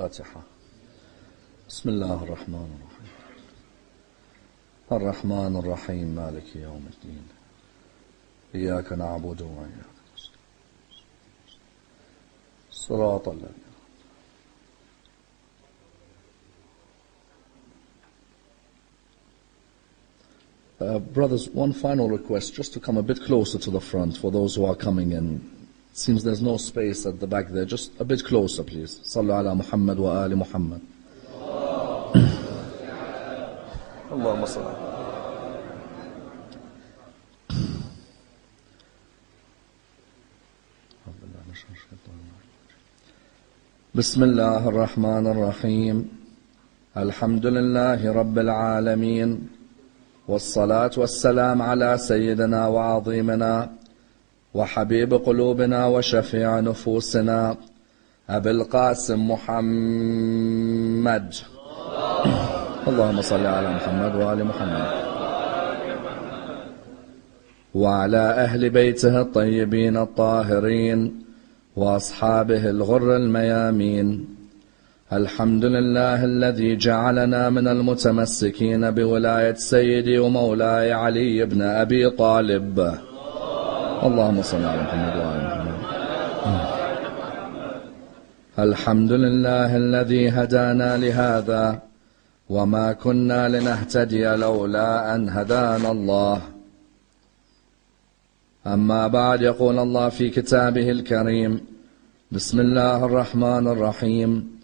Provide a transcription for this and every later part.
الفاتحة. بسم الله الرحمن الرحيم. الرحمن الرحيم مالك يوم الدين. إياك نعبد وإياك نستعين. صراط الذين. Brothers, one final request, just to come a bit closer to the front for those who are coming in. It seems there's no space at the back there. Just a bit closer, please. Sallu ala Muhammad wa ali Muhammad. Allahumma salli. بسم الله الرحمن الرحيم. الحمد لله رب العالمين، والصلاة والسلام على سيدنا وعظيمنا وحبيب قلوبنا وشفيع نفوسنا أبي القاسم محمد. اللهم صل على محمد وآل محمد وعلى أهل بيته الطيبين الطاهرين وأصحابه الغر الميامين. الحمد لله الذي جعلنا من المتمسكين بولاية سيدي ومولاي علي بن أبي طالب. اللهم صل على محمد وآل محمد. الحمد لله الذي هدانا لهذا وما كنا لنهتدي لولا أن هدانا الله. أما بعد، يقول الله في كتابه الكريم: بسم الله الرحمن الرحيم.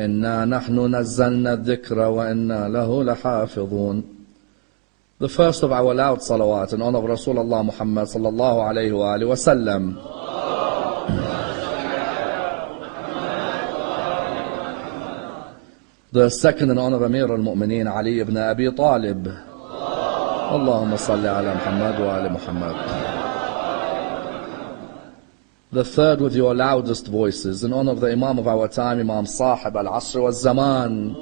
إنا نحن نزلنا الذكر وإنا له لحافظون. The first of our loud salawat in honor of Rasulullah Muhammad sallallahu alayhi wa alihi wa sallam. The second in honor of Amir al-Mu'mineen Ali ibn Abi Talib. Allahumma salli ala Muhammad wa ali Muhammad. The third with your loudest voices in honor of the Imam of our time, Imam Sahib al-Asr wal-Zaman.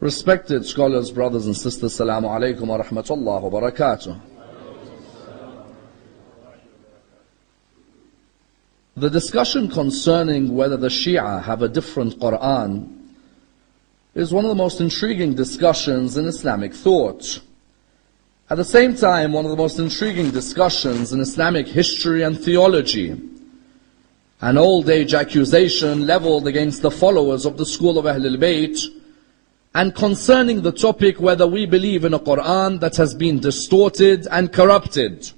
Respected scholars, brothers and sisters, Assalamu alaikum wa rahmatullah wa barakatuh. The discussion concerning whether the Shia have a different Quran is one of the most intriguing discussions in Islamic thought. At the same time, one of the most intriguing discussions in Islamic history and theology. An old-age accusation leveled against the followers of the school of Ahlul Bayt, and concerning the topic whether we believe in a Quran that has been distorted and corrupted.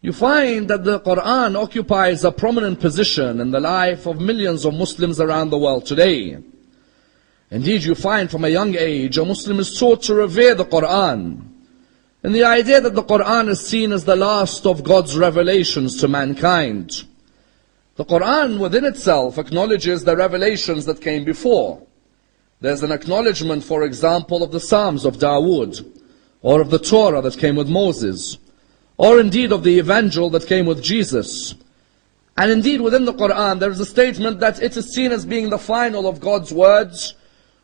You find that the Quran occupies a prominent position in the life of millions of Muslims around the world today. Indeed, you find from a young age a Muslim is taught to revere the Quran, and the idea that the Quran is seen as the last of God's revelations to mankind. The Quran within itself acknowledges the revelations that came before. There's an acknowledgement, for example, of the Psalms of Dawood, or of the Torah that came with Moses, or indeed of the Evangel that came with Jesus. And indeed within the Quran there is a statement that it is seen as being the final of God's words,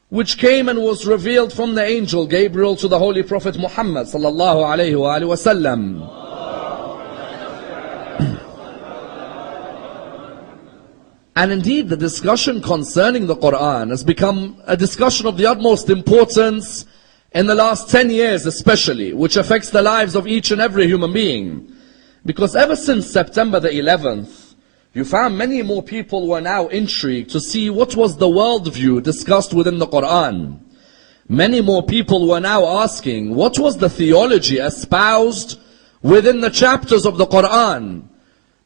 which came and was revealed from the angel Gabriel to the Holy Prophet Muhammad sallallahu alayhi wa sallam. And indeed the discussion concerning the Quran has become a discussion of the utmost importance in the last 10 years especially, which affects the lives of each and every human being. Because ever since September the 11th, you found many more people were now intrigued to see what was the worldview discussed within the Quran. Many more people were now asking what was the theology espoused within the chapters of the Quran.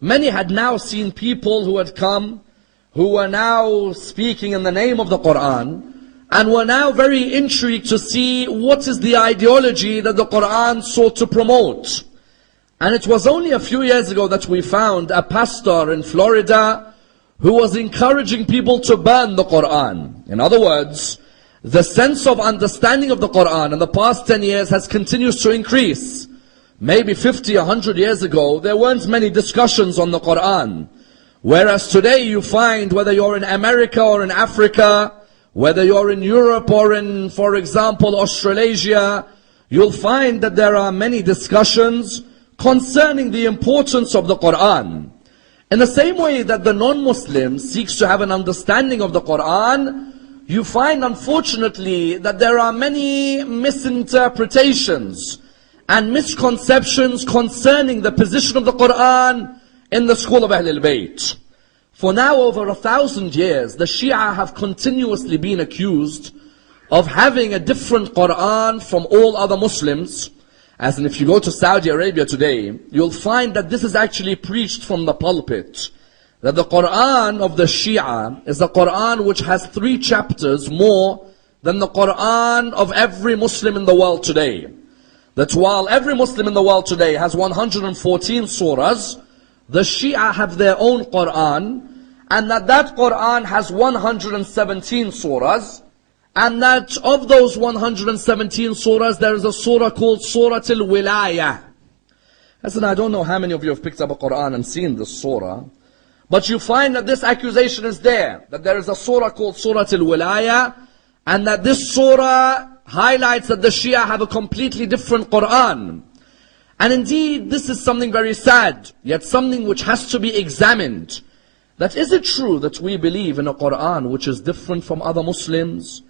Many had now seen people who had come, who were now speaking in the name of the Quran, and were now very intrigued to see what is the ideology that the Quran sought to promote. And it was only a few years ago that we found a pastor in Florida who was encouraging people to burn the Quran. In other words, the sense of understanding of the Quran in the past 10 years has continued to increase. Maybe 50, 100 years ago, there weren't many discussions on the Quran. Whereas today you find, whether you're in America or in Africa, whether you're in Europe or in, for example, Australasia, you'll find that there are many discussions concerning the importance of the Quran. In the same way that the non-Muslim seeks to have an understanding of the Quran, you find unfortunately that there are many misinterpretations and misconceptions concerning the position of the Quran in the school of Ahlul Bayt. For now over 1,000 years, the Shia have continuously been accused of having a different Quran from all other Muslims. As in, if you go to Saudi Arabia today, you'll find that this is actually preached from the pulpit. That the Quran of the Shia is a Quran which has 3 chapters more than the Quran of every Muslim in the world today. That while every Muslim in the world today has 114 surahs, the Shia have their own Quran, and that Quran has 117 surahs, and that of those 117 surahs, there is a surah called Surah Al-Wilaya. Listen, I don't know how many of you have picked up a Quran and seen this surah, but you find that this accusation is there, that there is a surah called Surah Al-Wilaya, and that this surah highlights that the Shia have a completely different Quran. And indeed, this is something very sad, yet something which has to be examined. That is it true that we believe in a Quran which is different from other Muslims?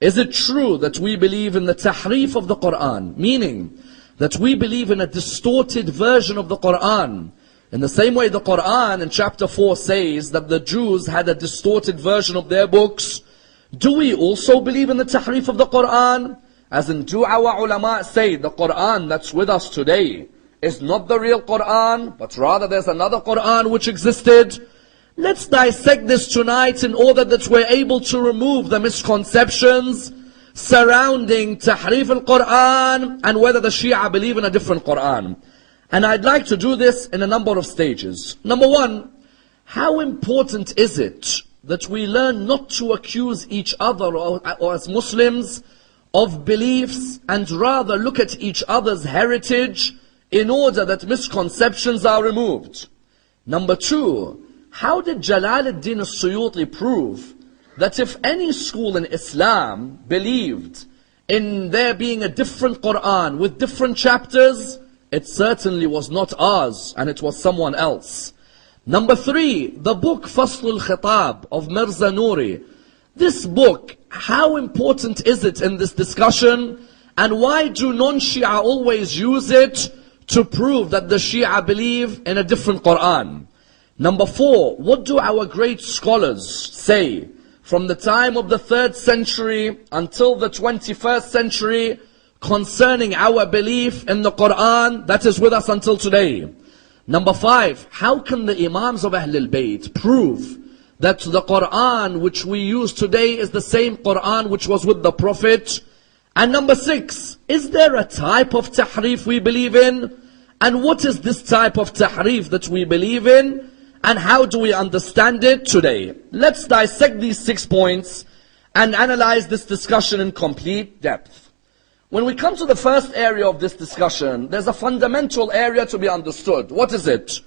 Is it true that we believe in the tahrif of the Quran? Meaning that we believe in a distorted version of the Quran. In the same way the Quran in chapter 4 says that the Jews had a distorted version of their books. Do we also believe in the tahrif of the Quran? As in, do our ulama say the Quran that's with us today is not the real Quran, but rather there's another Quran which existed? Let's dissect this tonight in order that we're able to remove the misconceptions surrounding tahrif al-Quran and whether the Shia believe in a different Quran. And I'd like to do this in a number of stages. Number one, how important is it that we learn not to accuse each other or as Muslims of beliefs and rather look at each other's heritage in order that misconceptions are removed? Number two, how did Jalal ad-Din al-Suyuti prove that if any school in Islam believed in there being a different Quran with different chapters, it certainly was not ours and it was someone else? Number three, the book Fasl al-Khitab of Mirza Nouri. This book, how important is it in this discussion, and why do non-Shia always use it to prove that the Shia believe in a different Quran? Number four, what do our great scholars say from the time of the 3rd century until the 21st century concerning our belief in the Quran that is with us until today? Number five, how can the Imams of Ahlul Bayt prove that the Quran which we use today is the same Quran which was with the Prophet? And number six, is there a type of tahrif we believe in? And what is this type of tahrif that we believe in? And how do we understand it today? Let's dissect these 6 points and analyze this discussion in complete depth. When we come to the first area of this discussion, there's a fundamental area to be understood. What is it?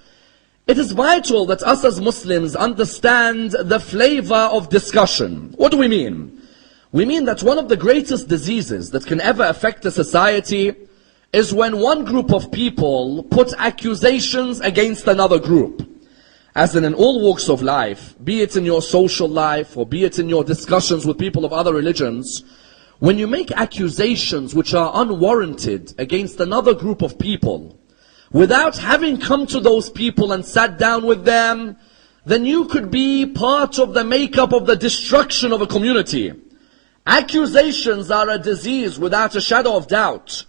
It is vital that us as Muslims understand the flavor of discussion. What do we mean? We mean that one of the greatest diseases that can ever affect a society is when one group of people put accusations against another group. As in all walks of life, be it in your social life or be it in your discussions with people of other religions, when you make accusations which are unwarranted against another group of people, without having come to those people and sat down with them, then you could be part of the makeup of the destruction of a community. Accusations are a disease without a shadow of doubt.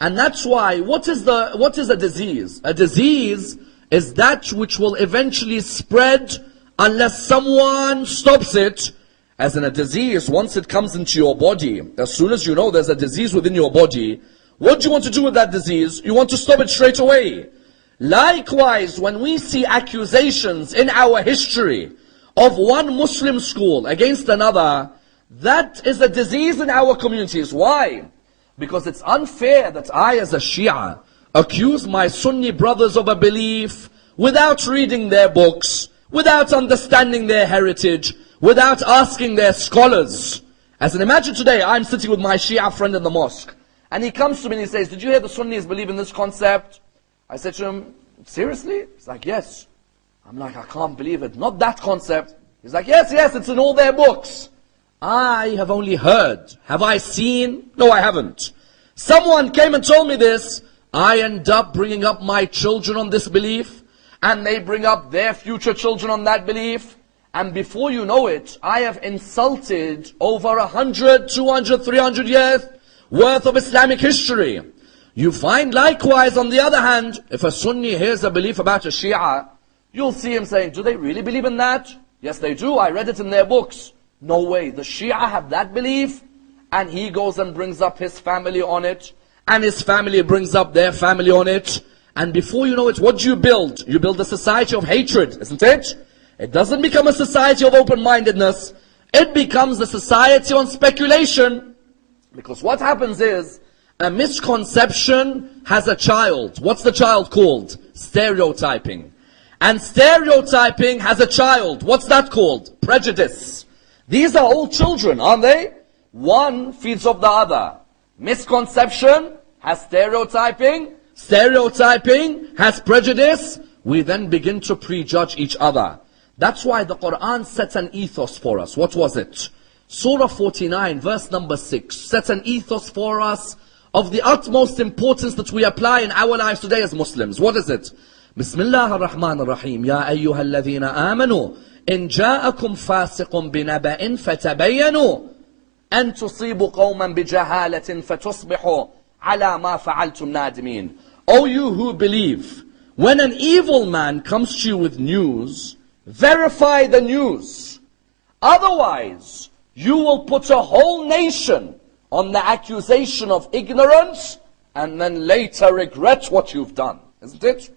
And that's why, what is a disease? A disease is that which will eventually spread unless someone stops it. As in a disease, once it comes into your body, as soon as you know there's a disease within your body, what do you want to do with that disease? You want to stop it straight away. Likewise, when we see accusations in our history of one Muslim school against another, that is a disease in our communities. Why? Because it's unfair that I as a Shia accuse my Sunni brothers of a belief without reading their books, without understanding their heritage, without asking their scholars. As in, imagine today, I'm sitting with my Shia friend in the mosque, and he comes to me and he says, did you hear the Sunnis believe in this concept? I said to him, seriously? He's like, yes. I'm like, I can't believe it. Not that concept. He's like, yes, it's in all their books. I have only heard. Have I seen? No, I haven't. Someone came and told me this. I end up bringing up my children on this belief, and they bring up their future children on that belief. And before you know it, I have insulted over 100, 200, 300 years worth of Islamic history. You find likewise, on the other hand, if a Sunni hears a belief about a Shia, you'll see him saying, do they really believe in that? Yes, they do. I read it in their books. No way. The Shia have that belief, and he goes and brings up his family on it, and his family brings up their family on it. And before you know it, what do you build? You build a society of hatred, isn't it? It doesn't become a society of open-mindedness. It becomes a society on speculation. Because what happens is, a misconception has a child. What's the child called? Stereotyping. And stereotyping has a child. What's that called? Prejudice. These are all children, aren't they? One feeds off the other. Misconception has stereotyping. Stereotyping has prejudice. We then begin to prejudge each other. That's why the Quran sets an ethos for us. What was it? Surah 49, verse number 6, sets an ethos for us of the utmost importance that we apply in our lives today as Muslims. What is it? Bismillah ar-Rahman ar-Rahim. Ya ayyuha alladhina amanu. In ja'akum fasiqun binaba'in fatabayyanu. An tusibu qawman bijahalatin fatusbihu ala ma fa'altum nadimin. O you who believe, when an evil man comes to you with news, verify the news. Otherwise, you will put a whole nation on the accusation of ignorance and then later regret what you've done. Isn't it?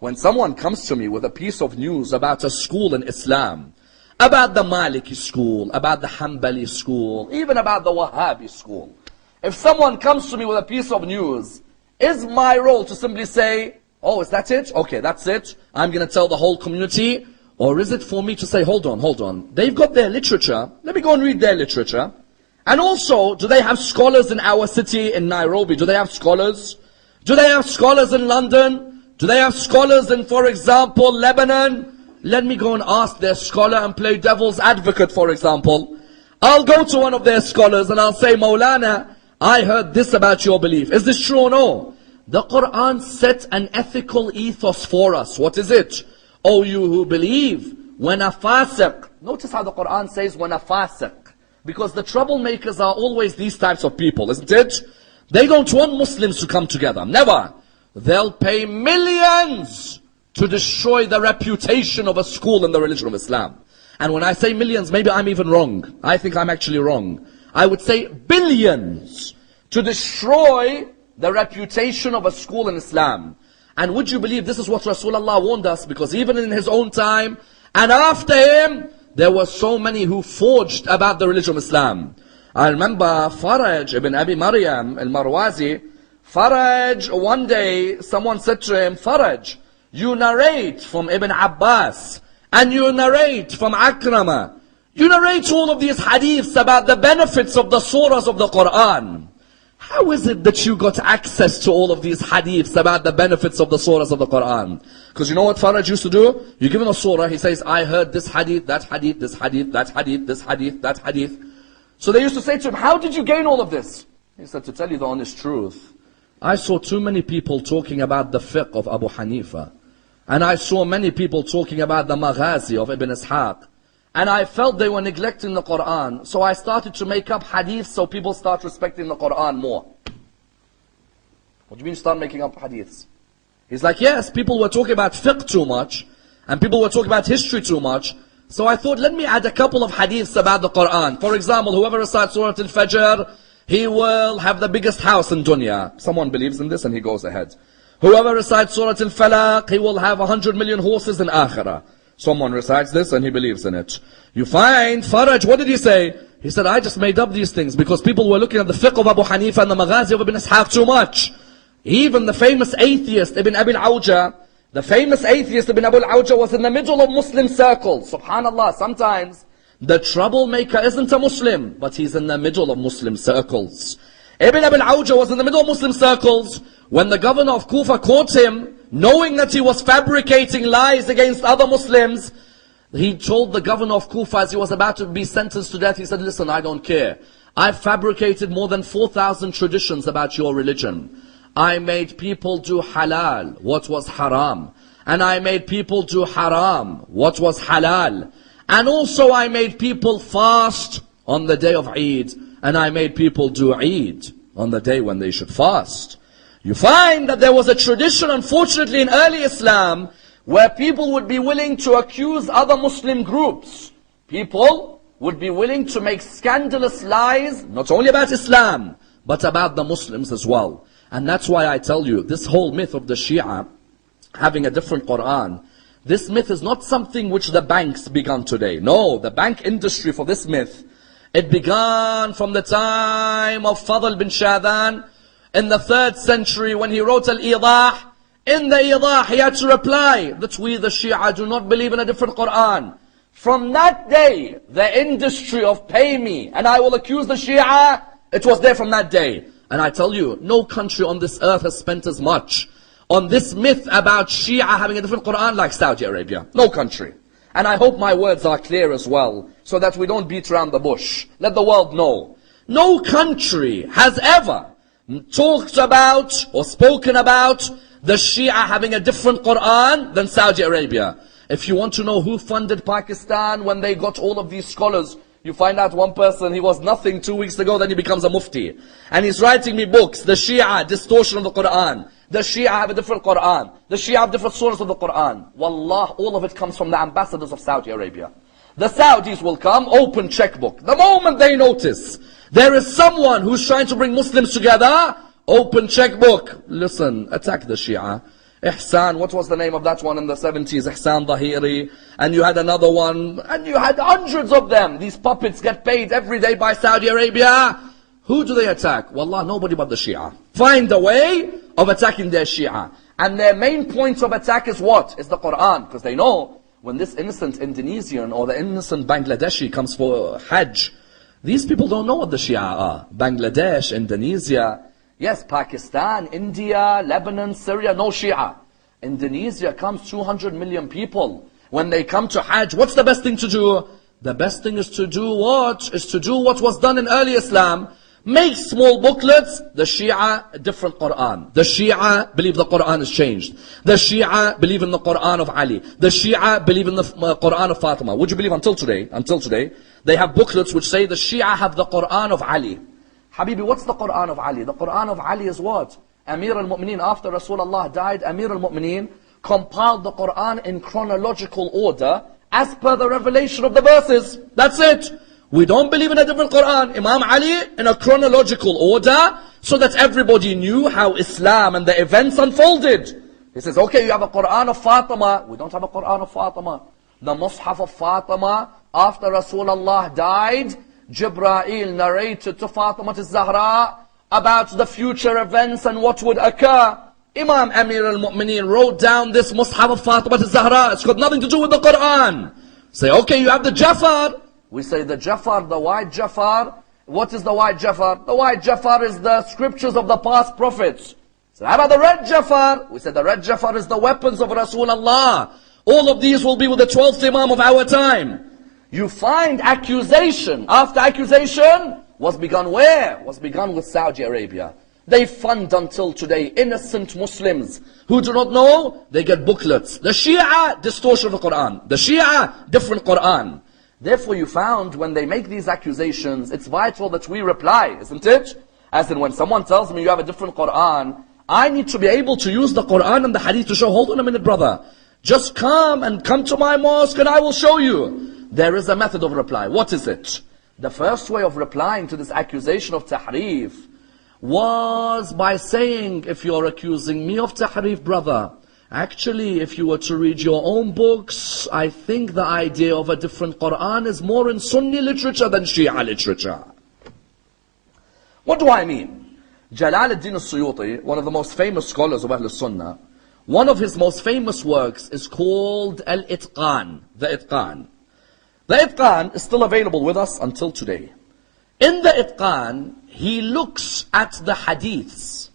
When someone comes to me with a piece of news about a school in Islam, about the Maliki school, about the Hanbali school, even about the Wahhabi school, if someone comes to me with a piece of news, is my role to simply say, oh, is that it? Okay, that's it. I'm going to tell the whole community. Or is it for me to say, hold on. They've got their literature. Let me go and read their literature. And also, do they have scholars in our city, in Nairobi? Do they have scholars? Do they have scholars in London? Do they have scholars in, for example, Lebanon? Let me go and ask their scholar and play devil's advocate, for example. I'll go to one of their scholars and I'll say, Maulana, I heard this about your belief. Is this true or no? The Quran set an ethical ethos for us. What is it? O you who believe, when a fasiq, notice how the Quran says when a fasiq, because the troublemakers are always these types of people, isn't it? They don't want Muslims to come together, never. They'll pay millions to destroy the reputation of a school in the religion of Islam. And when I say millions, maybe I'm even wrong. I think I'm actually wrong. I would say billions to destroy the reputation of a school in Islam. And would you believe this is what Rasulullah warned us? Because even in his own time and after him, there were so many who forged about the religion of Islam. I remember Faraj ibn Abi Maryam al-Marwazi. Faraj, one day someone said to him, Faraj, you narrate from Ibn Abbas and you narrate from Akrama. You narrate all of these hadiths about the benefits of the surahs of the Quran. How is it that you got access to all of these hadiths about the benefits of the surahs of the Quran? Because you know what Faraj used to do? You give him a surah, he says, I heard this hadith, that hadith, this hadith, that hadith, this hadith, that hadith. So they used to say to him, how did you gain all of this? He said, to tell you the honest truth, I saw too many people talking about the fiqh of Abu Hanifa. And I saw many people talking about the maghazi of Ibn Ishaq. And I felt they were neglecting the Quran. So I started to make up hadiths so people start respecting the Quran more. What do you mean start making up hadiths? He's like, yes, people were talking about fiqh too much. And people were talking about history too much. So I thought, let me add a couple of hadiths about the Quran. For example, whoever recites Surah Al-Fajr, he will have the biggest house in dunya. Someone believes in this and he goes ahead. Whoever recites Surah Al-Falaq, he will have 100 million horses in Akhirah. Someone recites this and he believes in it. You find Faraj, what did he say? He said, I just made up these things because people were looking at the fiqh of Abu Hanifa and the maghazi of Ibn Ishaq too much. Even the famous atheist Ibn Abi al-Awja, the famous atheist Ibn Abi al-Awja was in the middle of Muslim circles. Subhanallah, sometimes the troublemaker isn't a Muslim, but he's in the middle of Muslim circles. Ibn Abi al-Awja was in the middle of Muslim circles when the governor of Kufa caught him knowing that he was fabricating lies against other Muslims, he told the governor of Kufa as he was about to be sentenced to death, he said, listen, I don't care. I've fabricated more than 4,000 traditions about your religion. I made people do halal, what was haram. And I made people do haram, what was halal. And also I made people fast on the day of Eid. And I made people do Eid on the day when they should fast. You find that there was a tradition, unfortunately, in early Islam, where people would be willing to accuse other Muslim groups. People would be willing to make scandalous lies, not only about Islam, but about the Muslims as well. And that's why I tell you, this whole myth of the Shia having a different Quran, this myth is not something which the banks began today. No, the bank industry for this myth, it began from the time of Fadl bin Shadhan in the 3rd century when he wrote Al-Idah. In the Idah he had to reply that we the Shia do not believe in a different Quran. From that day, the industry of pay me and I will accuse the Shia, it was there from that day. And I tell you, no country on this earth has spent as much on this myth about Shia having a different Quran like Saudi Arabia. No country. And I hope my words are clear as well, so that we don't beat around the bush. Let the world know. No country has ever talked about or spoken about the Shia having a different Quran than Saudi Arabia. If you want to know who funded Pakistan when they got all of these scholars, you find out one person, he was nothing 2 weeks ago, then he becomes a mufti. And he's writing me books, the Shia, distortion of the Quran. The Shia have a different Quran. The Shia have different surahs of the Quran. Wallah, all of it comes from the ambassadors of Saudi Arabia. The Saudis will come, open checkbook. The moment they notice there is someone who's trying to bring Muslims together, open checkbook. Listen, attack the Shia. Ihsan, what was the name of that one in the 70s? Ihsan Dahiri. And you had another one, and you had hundreds of them. These puppets get paid every day by Saudi Arabia. Who do they attack? Wallah, nobody but the Shia. Find a way of attacking their Shia. And their main point of attack is what? Is the Quran. Because they know when this innocent Indonesian or the innocent Bangladeshi comes for Hajj, these people don't know what the Shia are. Bangladesh, Indonesia, yes, Pakistan, India, Lebanon, Syria, no Shia. Indonesia comes 200 million people. When they come to Hajj, what's the best thing to do? The best thing is to do what? Is to do what was done in early Islam. Make small booklets. The Shia, a different Quran. The Shia believe the Quran is changed. The Shia believe in the Quran of Ali. The Shia believe in the Quran of Fatima. Would you believe until today? Until today, they have booklets which say the Shia have the Quran of Ali. Habibi, what's the Quran of Ali? The Quran of Ali is what? Amir al-Mu'mineen, after Rasulullah died, Amir al-Mu'mineen compiled the Quran in chronological order as per the revelation of the verses. That's it. We don't believe in a different Quran. Imam Ali in a chronological order so that everybody knew how Islam and the events unfolded. He says, okay, you have a Quran of Fatima. We don't have a Quran of Fatima. The Mus'haf of Fatima, after Rasulullah died, Jibreel narrated to Fatima al-Zahra about the future events and what would occur. Imam Amir al-Mu'mineen wrote down this Mus'haf of Fatima al-Zahra. It's got nothing to do with the Quran. Say, okay, you have the Jafar. We say the Jafar, the white Jafar. What is the white Jafar? The white Jafar is the scriptures of the past prophets. So how about the red Jafar? We say the red Jafar is the weapons of Rasulullah. All of these will be with the 12th Imam of our time. You find accusation after accusation was begun where? Was begun with Saudi Arabia. They fund until today innocent Muslims who do not know, they get booklets. The Shia, distortion of the Quran. The Shia, different Quran. Therefore you found when they make these accusations, it's vital that we reply, isn't it? As in when someone tells me you have a different Quran, I need to be able to use the Quran and the Hadith to show, hold on a minute brother. Just come to my mosque and I will show you. There is a method of reply. What is it? The first way of replying to this accusation of tahrif was by saying, if you're accusing me of tahrif, brother, actually, if you were to read your own books, I think the idea of a different Quran is more in Sunni literature than Shia literature. What do I mean? Jalal ad-Din al-Suyuti, one of the most famous scholars of Ahl al-Sunnah, one of his most famous works is called Al-Itqan, the Itqan. The Itqan is still available with us until today. In the Itqan, he looks at the hadiths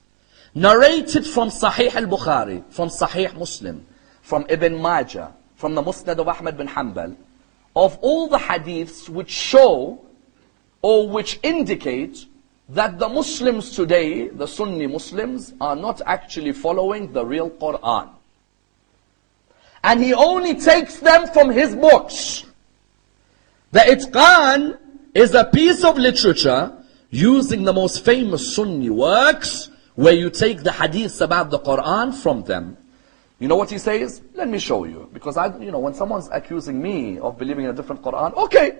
narrated from Sahih al-Bukhari, from Sahih Muslim, from Ibn Majah, from the Musnad of Ahmad bin Hanbal, of all the hadiths which show or which indicate that the Muslims today, the Sunni Muslims, are not actually following the real Quran. And he only takes them from his books. The Itqan is a piece of literature using the most famous Sunni works where you take the hadiths about the Quran from them. You know what he says? Let me show you. Because when someone's accusing me of believing in a different Quran, okay,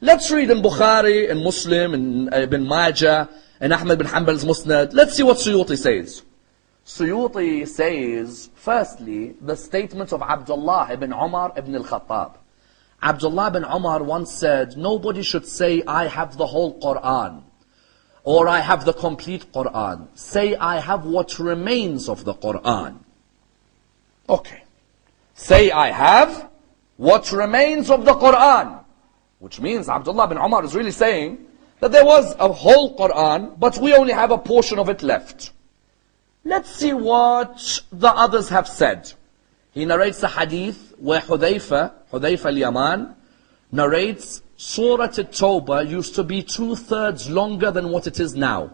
let's read in Bukhari, in Muslim, in Ibn Majah, in Ahmad bin Hanbal's Musnad. Let's see what Suyuti says. Suyuti says, firstly, the statement of Abdullah ibn Umar ibn al-Khattab. Abdullah ibn Umar once said, nobody should say, I have the whole Quran, or I have the complete Quran. Say, I have what remains of the Quran. Okay. Say, I have what remains of the Quran. Which means Abdullah ibn Umar is really saying that there was a whole Quran, but we only have a portion of it left. Let's see what the others have said. He narrates a hadith where Hudayfa al-Yaman, narrates Surah At-Tawbah used to be 2/3 longer than what it is now.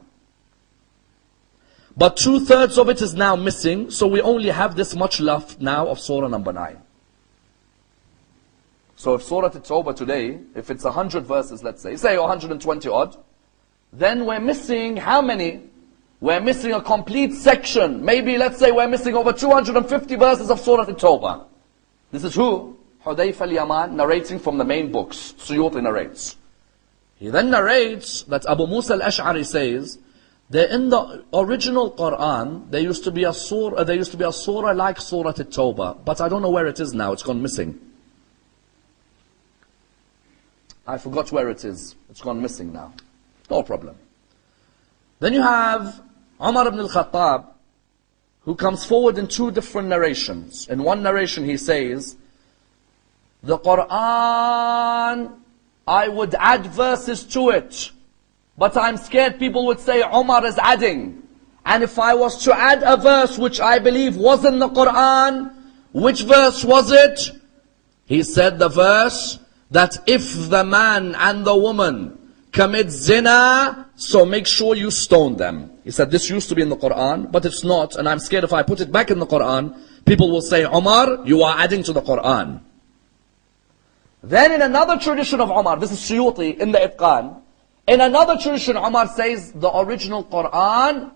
But 2/3 of it is now missing, so we only have this much left now of Surah number 9. So if Surah At-Tawbah today, if it's 100 verses, let's say 120 odd, then we're missing how many? We're missing a complete section. Maybe let's say we're missing over 250 verses of Surah At-Tawbah. This is who? Hudayfa al-Yaman, narrating from the main books. Suyuti narrates. He then narrates that Abu Musa al-Ash'ari says that in the original Quran there used to be a surah like Surah At-Tawbah, but I don't know where it is now. It's gone missing. I forgot where it is. It's gone missing now. No problem. Then you have Umar ibn al-Khattab, who comes forward in two different narrations. In one narration he says, the Quran, I would add verses to it, but I'm scared people would say Umar is adding. And if I was to add a verse which I believe was in the Quran, which verse was it? He said the verse that if the man and the woman commit zina, so make sure you stone them. He said this used to be in the Quran, but it's not, and I'm scared if I put it back in the Quran, people will say, Umar, you are adding to the Quran. Then in another tradition of Umar, this is Suyuti in the Itqan, in another tradition Umar says the original Quran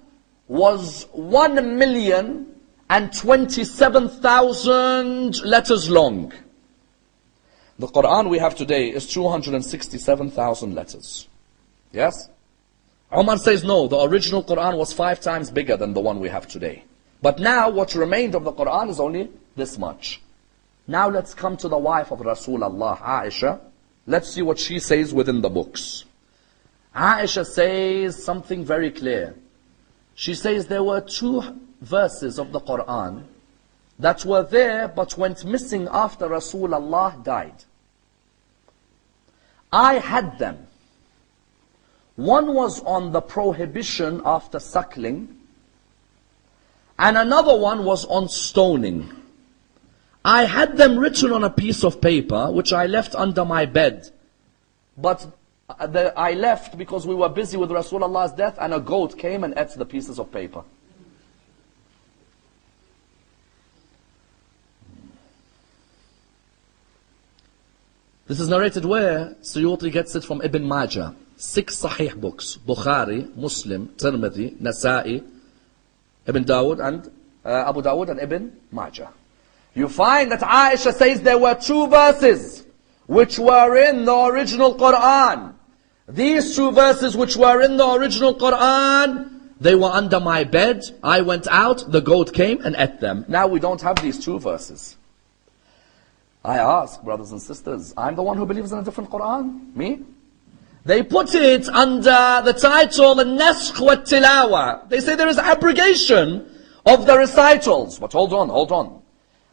was 1,027,000 letters long. The Quran we have today is 267,000 letters. Yes? Umar says no, the original Quran was 5 times bigger than the one we have today. But now what remained of the Quran is only this much. Now let's come to the wife of Rasulullah, Aisha. Let's see what she says within the books. Aisha says something very clear. She says there were 2 verses of the Quran that were there but went missing after Rasulullah died. I had them. One was on the prohibition after suckling, and another one was on stoning. I had them written on a piece of paper, which I left under my bed. But I left because we were busy with Rasulullah's death, and a goat came and ate the pieces of paper. This is narrated where? Suyuti gets it from Ibn Majah. 6 Sahih books. Bukhari, Muslim, Tirmidhi, Nasa'i, Ibn Dawud, and Abu Dawud and Ibn Majah. You find that Aisha says there were 2 verses which were in the original Quran. These 2 verses which were in the original Quran, they were under my bed. I went out, the goat came and ate them. Now we don't have these 2 verses. I ask, brothers and sisters, I'm the one who believes in a different Quran? Me? They put it under the title An-Naskh wa Tilawa. They say there is abrogation of the recitals. But hold on.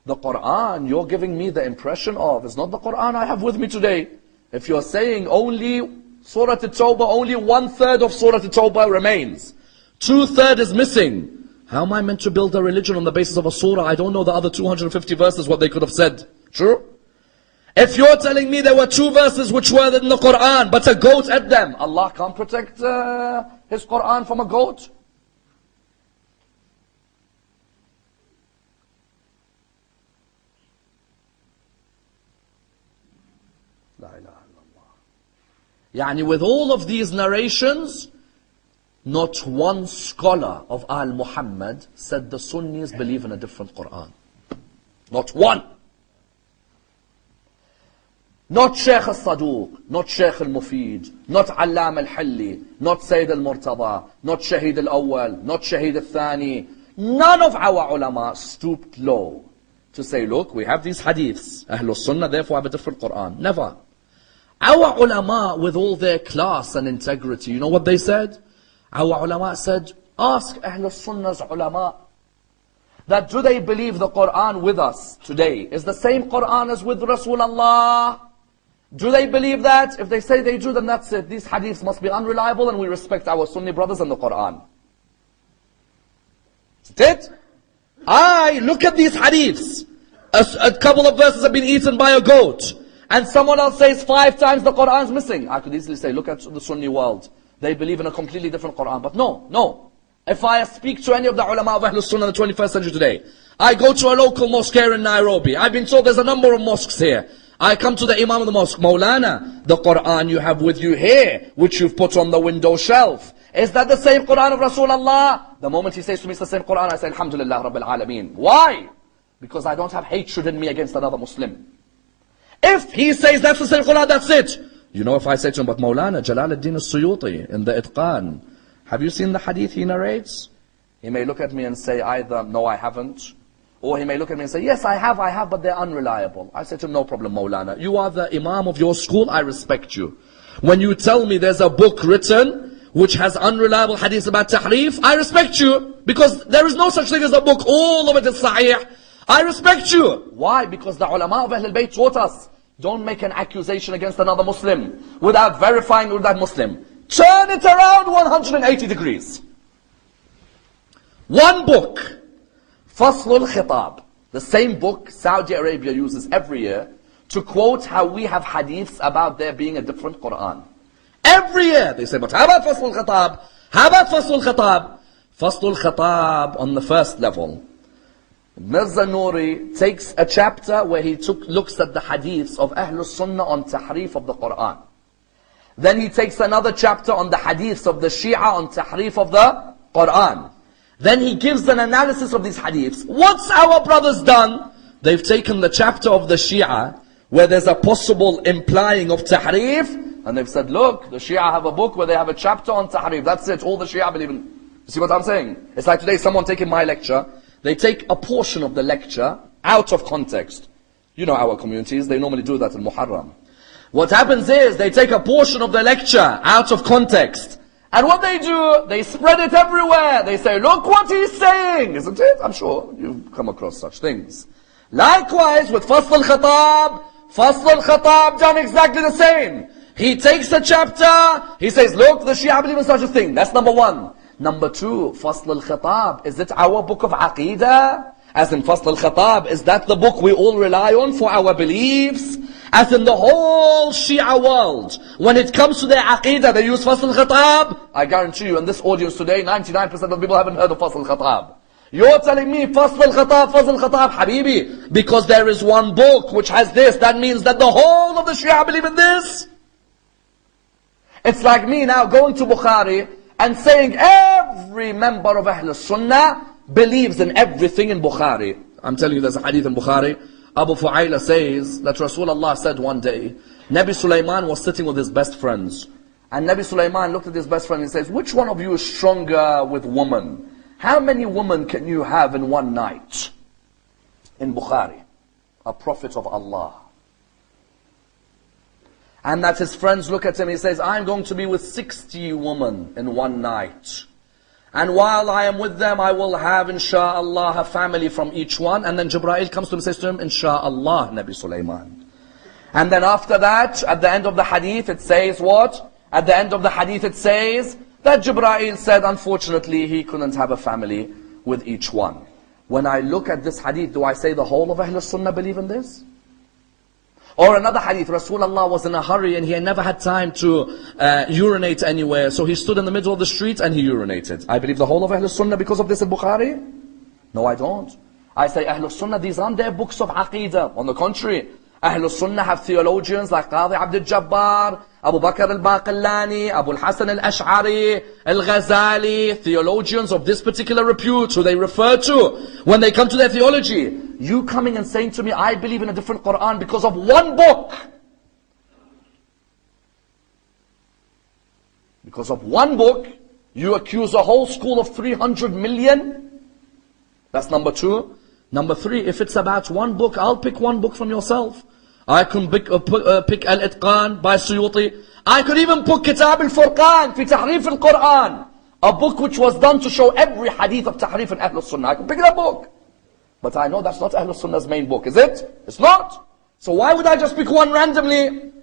The Quran you're giving me the impression of is not the Quran I have with me today. If you're saying only Surah At-Tawbah, only 1/3 of Surah At-Tawbah remains, 2/3 is missing, How am I meant to build a religion on the basis of a surah? I don't know the other 250 verses, what they could have said. True? If you're telling me there were 2 verses which were in the Quran, but a goat ate them, Allah can't protect His Quran from a goat? La ilaha illallah. Yani with all of these narrations, not one scholar of Al-Muhammad said the Sunnis believe in a different Quran. Not one. Not Shaykh al-Saduq, not Shaykh al-Mufid, not Allam al-Hilli, not Sayyid al-Murtada, not Shaheed al-Awwal, not Shaheed al-Thani. None of our ulama stooped low to say, look, we have these hadiths. Ahlul Sunnah therefore have a different Quran. Never. Our ulama, with all their class and integrity, you know what they said? Our ulama said, ask Ahlul Sunnah's ulama, that do they believe the Quran with us today is the same Quran as with Rasulullah? Do they believe that? If they say they do, then that's it. These hadiths must be unreliable and we respect our Sunni brothers and the Quran. That's it? Look at these hadiths. A couple of verses have been eaten by a goat. And someone else says 5 times the Quran is missing. I could easily say, look at the Sunni world. They believe in a completely different Quran. But no. If I speak to any of the ulama of Ahlul Sunnah in the 21st century today, I go to a local mosque here in Nairobi. I've been told there's a number of mosques here. I come to the Imam of the mosque, Maulana, the Quran you have with you here, which you've put on the window shelf, is that the same Quran of Rasulullah? The moment he says to me it's the same Quran, I say, Alhamdulillah Rabbil Alameen. Why? Because I don't have hatred in me against another Muslim. If he says that's the same Quran, that's it. You know, if I say to him, but Maulana, Jalaluddin al-Suyuti, in the Itqan, have you seen the hadith he narrates? He may look at me and say either, no, I haven't. Or he may look at me and say, yes, I have, but they're unreliable. I say to him, no problem, Maulana. You are the Imam of your school, I respect you. When you tell me there's a book written which has unreliable hadiths about tahrif, I respect you. Because there is no such thing as a book, all of it is sahih. I respect you. Why? Because the ulama of Ahlul Bayt taught us, don't make an accusation against another Muslim without verifying with that Muslim. Turn it around 180 degrees. One book, Faslul Khitab, the same book Saudi Arabia uses every year to quote how we have hadiths about there being a different Quran. Every year they say, but how about Faslul Khitab? How about Faslul Khitab? Faslul Khitab on the first level. Mirza Nouri takes a chapter where he looks at the hadiths of Ahlul Sunnah on tahrif of the Quran. Then he takes another chapter on the hadiths of the Shia on tahrif of the Quran. Then he gives an analysis of these hadiths. What's our brothers done? They've taken the chapter of the Shia where there's a possible implying of tahrif, and they've said, look, the Shia have a book where they have a chapter on tahrif. That's it, all the Shia believe in. You see what I'm saying? It's like today someone taking my lecture, they take a portion of the lecture out of context. You know our communities, they normally do that in Muharram. What happens is, they take a portion of the lecture out of context. And what they do, they spread it everywhere. They say, look what he's saying. Isn't it? I'm sure you've come across such things. Likewise, with Fasl al-Khatab done exactly the same. He takes a chapter, he says, look, the Shia believe in such a thing. That's number 1. Number 2, Fasl al-Khatab. Is it our book of Aqidah? As in Fasl al-Khatab, is that the book we all rely on for our beliefs? As in the whole Shia world, when it comes to their Aqidah, they use Fasl al-Khatab? I guarantee you, in this audience today, 99% of people haven't heard of Fasl al-Khatab. You're telling me Fasl al-Khatab, Habibi, because there is one book which has this, that means that the whole of the Shia believe in this? It's like me now going to Bukhari and saying every member of Ahlul Sunnah believes in everything in Bukhari. I'm telling you, there's a hadith in Bukhari. Abu Fu'ayla says that Rasulullah said one day, Nabi Sulaiman was sitting with his best friends. And Nabi Sulaiman looked at his best friend and says, which one of you is stronger with women? How many women can you have in one night? In Bukhari, a prophet of Allah. And that his friends look at him, he says, I'm going to be with 60 women in one night. And while I am with them, I will have, insha'Allah, a family from each one. And then Jibreel comes to him and says to him, insha'Allah, Nabi Sulaiman. And then after that, at the end of the hadith, it says what? At the end of the hadith, it says that Jibreel said, unfortunately, he couldn't have a family with each one. When I look at this hadith, do I say the whole of Ahlul Sunnah believe in this? Or another hadith, Rasulullah was in a hurry and he had never had time to urinate anywhere, so he stood in the middle of the street and he urinated. I believe the whole of Ahlul Sunnah because of this in Bukhari? No, I don't. I say Ahlul Sunnah, these aren't their books of Aqeedah. On the contrary, Ahlul Sunnah have theologians like Qadi Abdul Jabbar, Abu Bakr al-Baqillani, Abu al-Hasan al-Ash'ari, al-Ghazali, theologians of this particular repute who they refer to when they come to their theology. You coming and saying to me, I believe in a different Quran because of one book. Because of one book, you accuse a whole school of 300 million? That's number two. Number three, if it's about one book, I'll pick one book from yourself. I can pick Al-Itqan by Suyuti. I could even pick Kitab al-Furqan fi Tahrif al-Quran. A book which was done to show every hadith of Tahrif in Ahlul Sunnah. I can pick that book. But I know that's not Ahlul Sunnah's main book, is it? It's not. So why would I just pick one randomly?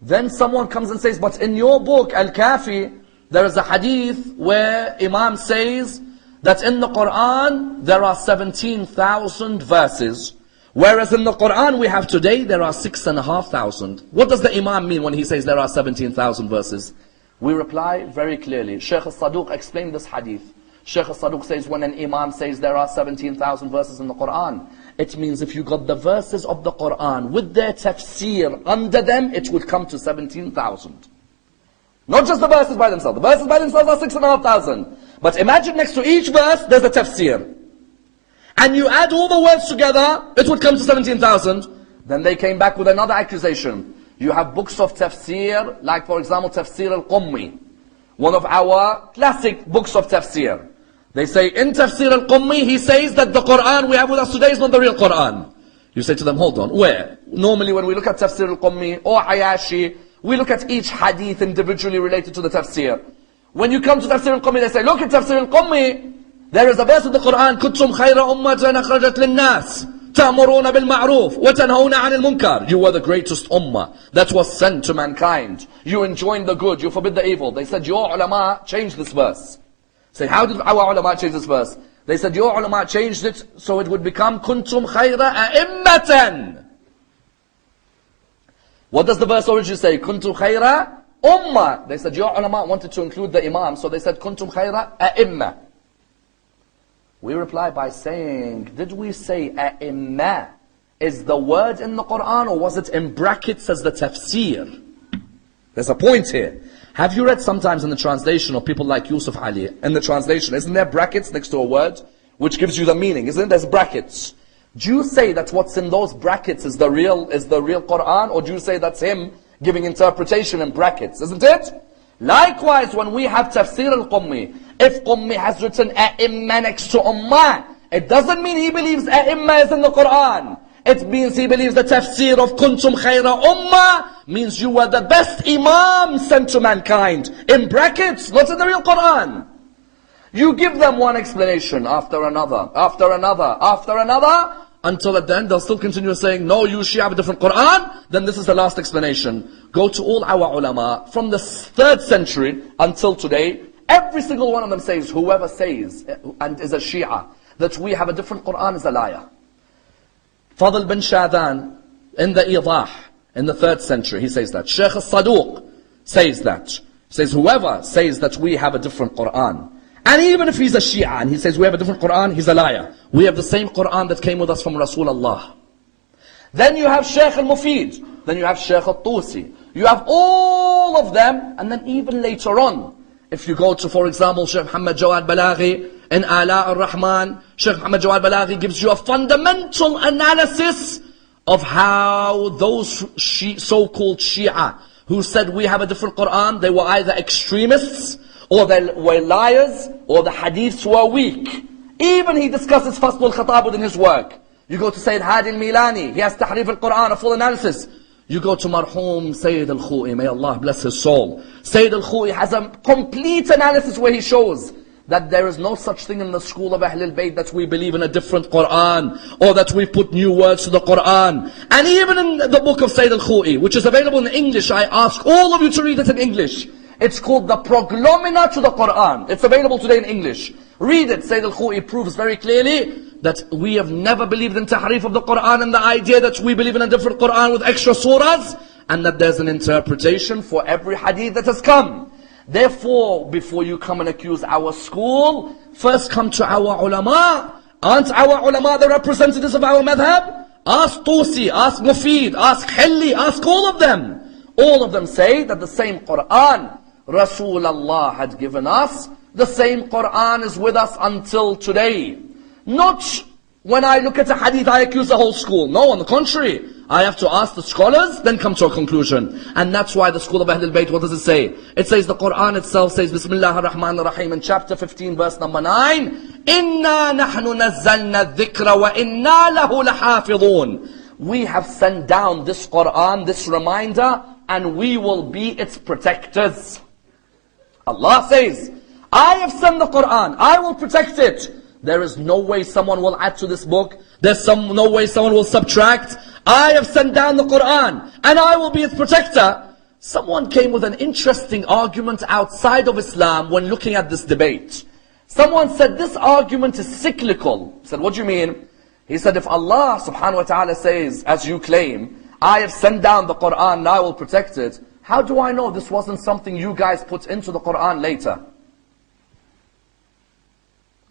Then someone comes and says, but in your book, Al-Kafi, there is a hadith where Imam says that in the Quran, there are 17,000 verses. Whereas in the Quran we have today, there are 6,500. What does the Imam mean when he says there are 17,000 verses? We reply very clearly. Shaykh al-Saduq explained this hadith. Shaykh al-Saduq says when an Imam says there are 17,000 verses in the Quran, it means if you got the verses of the Quran with their tafsir under them, it would come to 17,000. Not just the verses by themselves. The verses by themselves are 6,500. But imagine next to each verse, there's a tafsir. And you add all the words together, it would come to 17,000. Then they came back with another accusation. You have books of tafsir, like for example, Tafsir al-Qummi. One of our classic books of tafsir. They say, in Tafsir al-Qummi, he says that the Quran we have with us today is not the real Quran. You say to them, hold on, where? Normally when we look at Tafsir al-Qummi or Ayashi, we look at each hadith individually related to the tafsir. When you come to Tafsir al-Qummi, they say, look at Tafsir al-Qummi. There is a verse in the Quran, كُنْتُمْ خَيْرَ أُمَّةً أَخْرَجَتْ لِلنَّاسِ تَأْمُرُونَ بِالْمَعْرُوفِ وَتَنْهَوْنَ عَنِ الْمُنْكَرِ. You were the greatest ummah that was sent to mankind. You enjoin the good, you forbid the evil. They said, your ulama changed this verse. Say, how did our ulama change this verse? They said, your ulama changed it so it would become كُنْتُمْ خَيْرَ أَئِمَّةً. What does the verse originally say? كُنْتُمْ خَيْرَ ummah. They said, your ulama wanted to include the imam, so they said, كُنْتُمْ خَيْرَ أَئِمَّةً. We reply by saying, did we say a'imma is the word in the Quran or was it in brackets as the tafsir? There's a point here. Have you read sometimes in the translation of people like Yusuf Ali, in the translation, isn't there brackets next to a word which gives you the meaning, isn't it? There's brackets. Do you say that what's in those brackets is the real Quran, or do you say that's him giving interpretation in brackets, isn't it? Likewise, when we have Tafsir al-Qummi, if Qummi has written A'imma next to Ummah, it doesn't mean he believes A'imma is in the Quran. It means he believes the tafsir of Kuntum Khayra Ummah means you were the best Imam sent to mankind. In brackets, not in the real Quran. You give them one explanation after another, after another, after another, until at the end they'll still continue saying, no, you Shia have a different Quran. Then this is the last explanation. Go to all our ulama from the 3rd century until today. Every single one of them says, whoever says and is a Shia that we have a different Quran is a liar. Fadl bin Shadan in the Idah in the 3rd century, he says that. Shaykh al-Saduq says that. Says whoever says that we have a different Quran, and even if he's a Shia and he says we have a different Quran, he's a liar. We have the same Quran that came with us from Rasulullah. Then you have Shaykh al-Mufid, then you have Shaykh al-Tusi. You have all of them, and then even later on, if you go to, for example, Shaykh Muhammad Jawad Balaghi in Ala al-Rahman, Shaykh Muhammad Jawad Balaghi gives you a fundamental analysis of how those so-called Shia who said we have a different Quran, they were either extremists, or they were liars, or the hadiths were weak. Even he discusses Fasl al-Khatab in his work. You go to Sayyid Hadi al-Milani, he has Tahrif al-Quran, a full analysis. You go to Marhum Sayyid al-Khu'i, may Allah bless his soul. Sayyid al-Khu'i has a complete analysis where he shows that there is no such thing in the school of Ahlul Bayt that we believe in a different Quran, or that we put new words to the Quran. And even in the book of Sayyid al-Khu'i, which is available in English, I ask all of you to read it in English. It's called the Proglomena to the Quran. It's available today in English. Read it. Sayyid al-Khou'i proves very clearly that we have never believed in tahrif of the Quran and the idea that we believe in a different Quran with extra surahs, and that there's an interpretation for every hadith that has come. Therefore, before you come and accuse our school, first come to our ulama. Aren't our ulama the representatives of our madhab? Ask Tusi, ask Mufid, ask Hilli, ask all of them. All of them say that the same Quran Rasulullah had given us, the same Quran is with us until today. Not when I look at a hadith I accuse the whole school. No, on the contrary. I have to ask the scholars, then come to a conclusion. And that's why the school of Ahlul Bayt, what does it say? It says, the Quran itself says, Bismillah ar-Rahman ar-Rahim, in chapter 15, verse number 9, إِنَّا نَحْنُ نَزَّلْنَا الذِّكْرَ وَإِنَّا لَهُ لَحَافِظُونَ. We have sent down this Quran, this reminder, and we will be its protectors. Allah says, I have sent the Quran, I will protect it. There is no way someone will add to this book. There's no way someone will subtract. I have sent down the Quran, and I will be its protector. Someone came with an interesting argument outside of Islam when looking at this debate. Someone said, this argument is cyclical. I said, what do you mean? He said, if Allah subhanahu wa ta'ala says, as you claim, I have sent down the Quran and I will protect it, how do I know this wasn't something you guys put into the Quran later?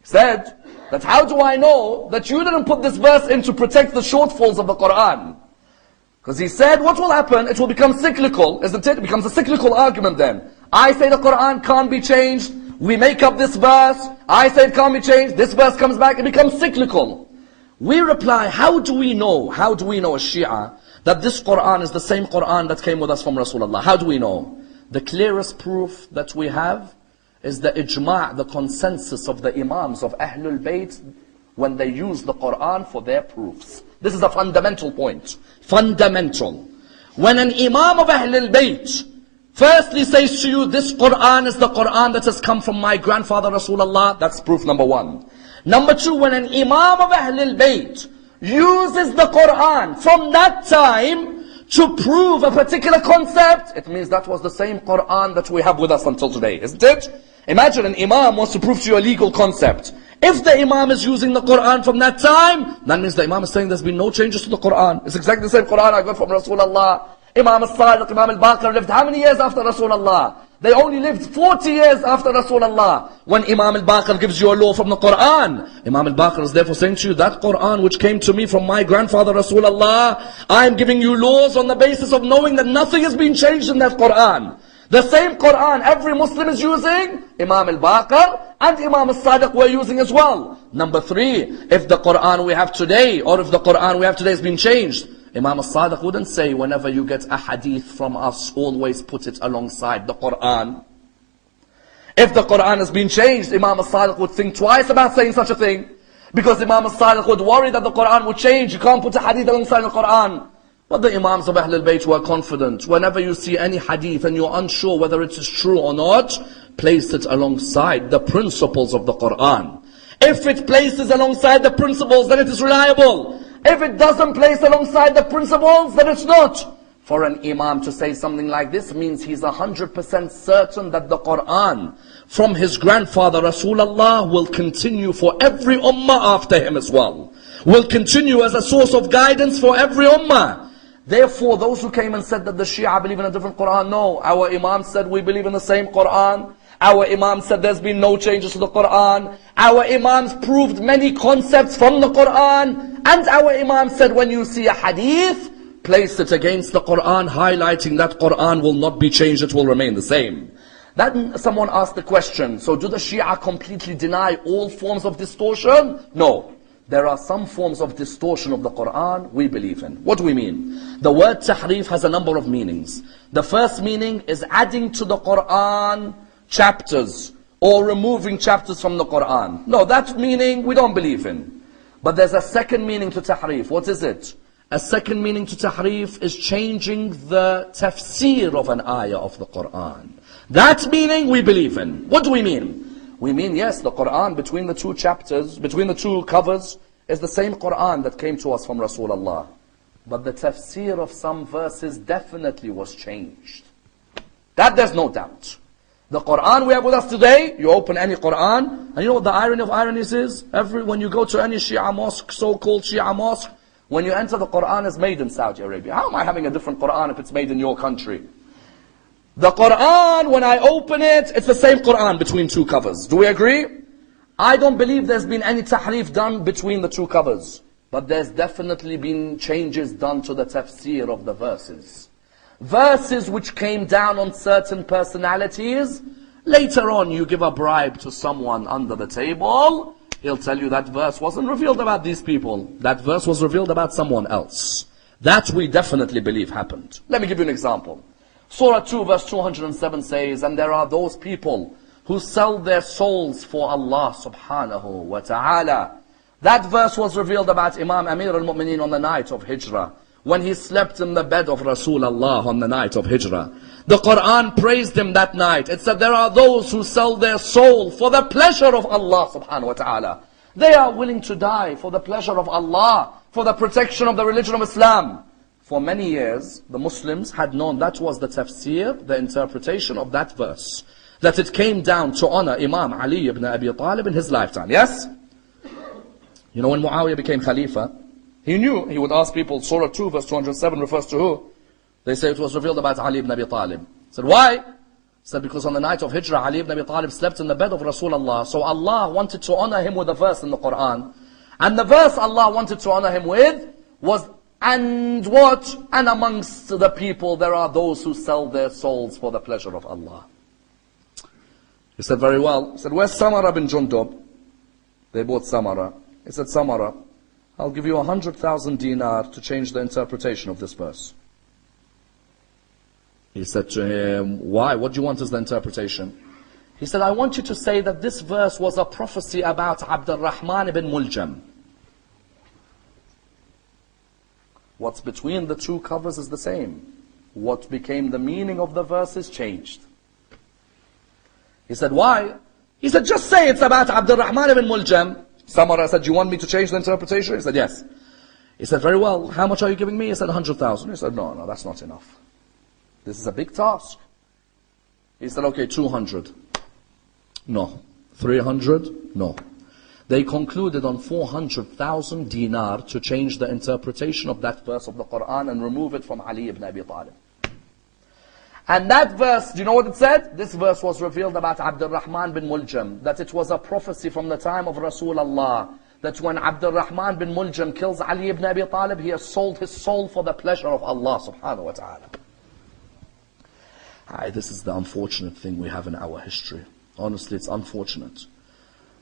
He said, that how do I know that you didn't put this verse in to protect the shortfalls of the Quran? Because he said, what will happen? It will become cyclical, isn't it? It becomes a cyclical argument then. I say the Quran can't be changed. We make up this verse. I say it can't be changed. This verse comes back. It becomes cyclical. We reply, how do we know as Shia, that this Quran is the same Quran that came with us from Rasulullah? How do we know? The clearest proof that we have is the ijma', the consensus of the Imams of Ahlul Bayt when they use the Quran for their proofs. This is a fundamental point. Fundamental. When an Imam of Ahlul Bayt firstly says to you, this Quran is the Quran that has come from my grandfather Rasulullah, that's proof number one. Number two, when an Imam of Ahlul Bayt uses the Quran from that time to prove a particular concept, it means that was the same Quran that we have with us until today, isn't it? Imagine an Imam wants to prove to you a legal concept. If the Imam is using the Quran from that time, that means the Imam is saying there's been no changes to the Quran. It's exactly the same Quran I got from Rasulullah. Imam al-Sadiq, Imam al-Baqir lived how many years after Rasulullah? They only lived 40 years after Rasulullah. When Imam al-Baqir gives you a law from the Quran, Imam al-Baqir is therefore saying to you, that Quran which came to me from my grandfather Rasulullah, I am giving you laws on the basis of knowing that nothing has been changed in that Quran. The same Quran every Muslim is using, Imam al-Baqir and Imam al-Sadiq were using as well. Number three, if the Quran we have today, or if the Quran we have today has been changed, Imam al-Sadiq wouldn't say, whenever you get a hadith from us, always put it alongside the Quran. If the Quran has been changed, Imam al-Sadiq would think twice about saying such a thing. Because Imam al-Sadiq would worry that the Quran would change. You can't put a hadith alongside the Quran. But the Imams of Ahlul Bayt were confident. Whenever you see any hadith and you're unsure whether it is true or not, place it alongside the principles of the Quran. If it places alongside the principles, then it is reliable. If it doesn't place alongside the principles, then it's not. For an Imam to say something like this means he's 100% certain that the Quran from his grandfather Rasulullah will continue for every ummah after him as well. Will continue as a source of guidance for every ummah. Therefore, those who came and said that the Shia believe in a different Quran, no. Our Imam said we believe in the same Quran. Our Imam said there's been no changes to the Quran. Our Imams proved many concepts from the Quran. And our Imam said when you see a hadith, place it against the Quran, highlighting that Quran will not be changed, it will remain the same. Then someone asked the question, so do the Shia completely deny all forms of distortion? No. There are some forms of distortion of the Quran we believe in. What do we mean? The word tahrif has a number of meanings. The first meaning is adding to the Quran chapters or removing chapters from the Quran. No, that meaning we don't believe in. But there's a second meaning to tahrif. What is it? A second meaning to tahrif is changing the tafsir of an ayah of the Quran. That meaning we believe in. What do we mean? We mean, yes, the Quran between the two chapters, between the two covers, is the same Quran that came to us from Rasulullah. But the tafsir of some verses definitely was changed. That there's no doubt. The Quran we have with us today, you open any Quran, and you know what the irony of ironies is? When you go to any Shia mosque, so-called Shia mosque, when you enter, the Quran is made in Saudi Arabia. How am I having a different Quran if it's made in your country? The Quran, when I open it, it's the same Quran between two covers. Do we agree? I don't believe there's been any tahrif done between the two covers. But there's definitely been changes done to the tafsir of the verses. Verses which came down on certain personalities, later on you give a bribe to someone under the table, he'll tell you that verse wasn't revealed about these people. That verse was revealed about someone else. That we definitely believe happened. Let me give you an example. Surah 2 verse 207 says, and there are those people who sell their souls for Allah subhanahu wa ta'ala. That verse was revealed about Imam Amir al-Mu'mineen on the night of Hijrah, when he slept in the bed of Rasulullah on the night of Hijrah. The Quran praised him that night. It said there are those who sell their soul for the pleasure of Allah subhanahu wa ta'ala. They are willing to die for the pleasure of Allah, for the protection of the religion of Islam. For many years, the Muslims had known that was the tafsir, the interpretation of that verse. That it came down to honor Imam Ali ibn Abi Talib in his lifetime. Yes? You know, when Muawiyah became Khalifa, he knew he would ask people, Surah 2 verse 207 refers to who? They say it was revealed about Ali ibn Abi Talib. He said, why? He said, because on the night of Hijrah, Ali ibn Abi Talib slept in the bed of Rasulullah. So Allah wanted to honor him with a verse in the Quran. And the verse Allah wanted to honor him with was, and what? And amongst the people there are those who sell their souls for the pleasure of Allah. He said, very well. He said, where's Samara bin Jundub? They bought Samara. He said, Samara, I'll give you 100,000 dinar to change the interpretation of this verse. He said to him, why? What do you want as the interpretation? He said, I want you to say that this verse was a prophecy about Abdul Rahman ibn Muljam. What's between the two covers is the same. What became the meaning of the verse is changed. He said, why? He said, just say it's about Abdul Rahman ibn Muljam. Samara said, do you want me to change the interpretation? He said, yes. He said, very well, how much are you giving me? He said, 100,000. He said, no, that's not enough. This is a big task. He said, okay, 200. No. 300? No. They concluded on 400,000 dinar to change the interpretation of that verse of the Quran and remove it from Ali ibn Abi Talib. And that verse, do you know what it said? This verse was revealed about Abdul Rahman bin Muljam, that it was a prophecy from the time of Rasulullah, that when Abdul Rahman bin Muljam kills Ali ibn Abi Talib, he has sold his soul for the pleasure of Allah subhanahu wa ta'ala. This is the unfortunate thing we have in our history. Honestly, it's unfortunate.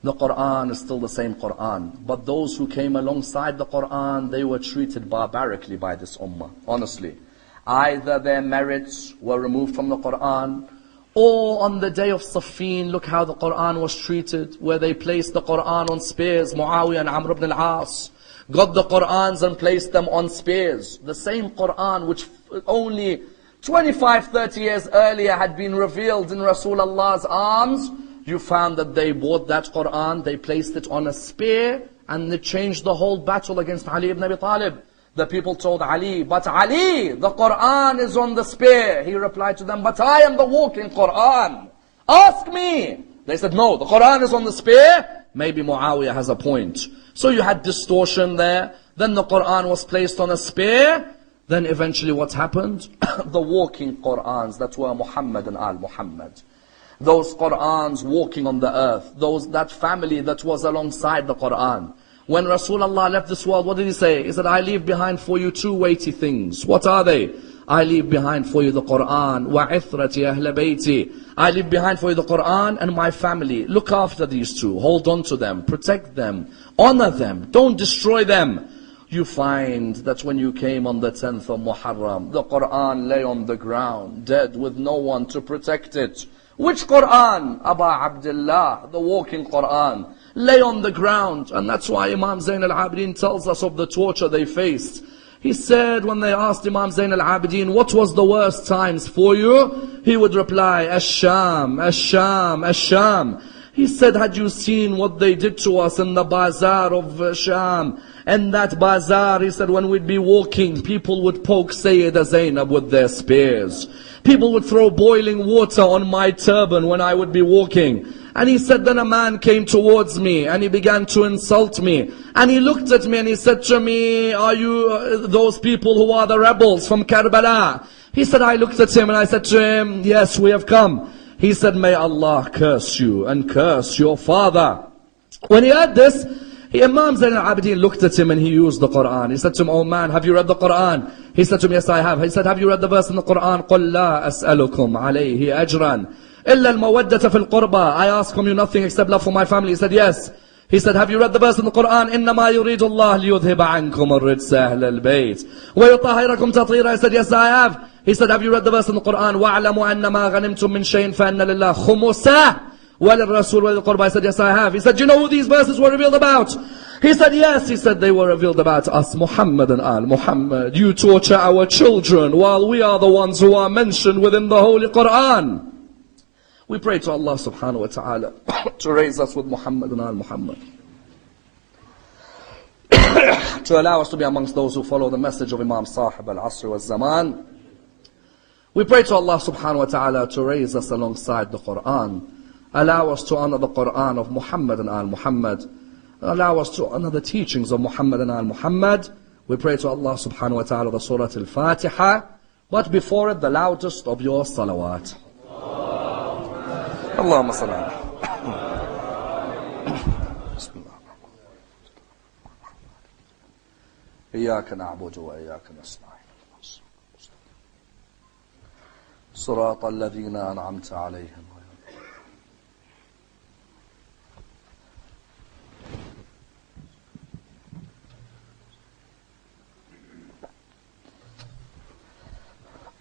The Quran is still the same Quran, but those who came alongside the Quran, they were treated barbarically by this ummah, honestly. Either their merits were removed from the Quran, or on the day of Saffin, look how the Quran was treated, where they placed the Quran on spears. Muawiyah and Amr ibn al-As got the Qurans and placed them on spears. The same Quran which only 25-30 years earlier had been revealed in Rasulullah's arms, you found that they bought that Quran, they placed it on a spear, and they changed the whole battle against Ali ibn Abi Talib. The people told Ali, but Ali, the Quran is on the spear. He replied to them, but I am the walking Quran. Ask me. They said, no, the Quran is on the spear. Maybe Muawiyah has a point. So you had distortion there. Then the Quran was placed on a spear. Then eventually what happened? The walking Qurans that were Muhammad and al-Muhammad. Those Qurans walking on the earth. That family that was alongside the Quran. When Rasulullah left this world, what did he say? He said, I leave behind for you two weighty things. What are they? I leave behind for you the Quran. وَعِثْرَةِ أَهْلَ بَيْتِ. I leave behind for you the Quran and my family. Look after these two. Hold on to them. Protect them. Honor them. Don't destroy them. You find that when you came on the 10th of Muharram, the Quran lay on the ground, dead, with no one to protect it. Which Quran? Aba Abdullah, the walking Quran, lay on the ground. And that's why Imam Zayn al-Abidin tells us of the torture they faced. He said when they asked Imam Zayn al-Abidin, what was the worst times for you? He would reply, Ash-Sham, Ash-Sham, Ash-Sham. He said, had you seen what they did to us in the bazaar of Sham? And that bazaar, he said, when we'd be walking, people would poke Sayyida Zainab with their spears. People would throw boiling water on my turban when I would be walking. And he said, then a man came towards me and he began to insult me. And he looked at me and he said to me, are you those people who are the rebels from Karbala? He said, I looked at him and I said to him, yes, we have come. He said, may Allah curse you and curse your father. When he heard this, Imam Zain al-Abidin looked at him and he used the Quran. He said to him, oh man, have you read the Quran? He said to him, yes, I have. He said, have you read the verse in the Quran? قُلْ لَا أَسْأَلُكُمْ عَلَيْهِ أَجْرًا إِلَّا الْمَوَدَّةَ فِي الْقُرْبَى. I ask from you nothing except love for my family. He said, yes. He said, have you read the verse in the Quran? إِنَّمَا يُرِيدُ اللَّهُ لِيُذْهِبَ عَنْكُمُ الرِّجْسَ أَهْلَ الْبَيْتِ وَيُطَهِّرَكُمْ تَطْهِيرًا. He said, yes, I have. He said, have you read the verse in the Quran? وَاعْلَمُوا أَنَّمَا غَنِمْتُم مِّن شَيْءٍ فَأَنَّ لِلَّهِ خُمُسَهُ وَلِلرَّسُولِ وَلِلْقُرْبَى. I said, yes, I have. He said, do you know who these verses were revealed about? He said, yes. He said, they were revealed about us, Muhammad and Muhammad. You torture our children while we are the ones who are mentioned within the Holy Quran. We pray to Allah subhanahu wa ta'ala to raise us with Muhammad and Muhammad. To allow us to be amongst those who follow the message of Imam Sahib al-Asr wal-Zaman. We pray to Allah subhanahu wa ta'ala to raise us alongside the Quran. Allow us to honor the Quran of Muhammad and Muhammad. Allow us to honor the teachings of Muhammad and Muhammad. We pray to Allah subhanahu wa ta'ala the Surah Al-Fatiha. But before it, the loudest of your salawat. Allahumma salli ala. إياك نعبد وإياك نستعين صراط الذين أنعمت عليهم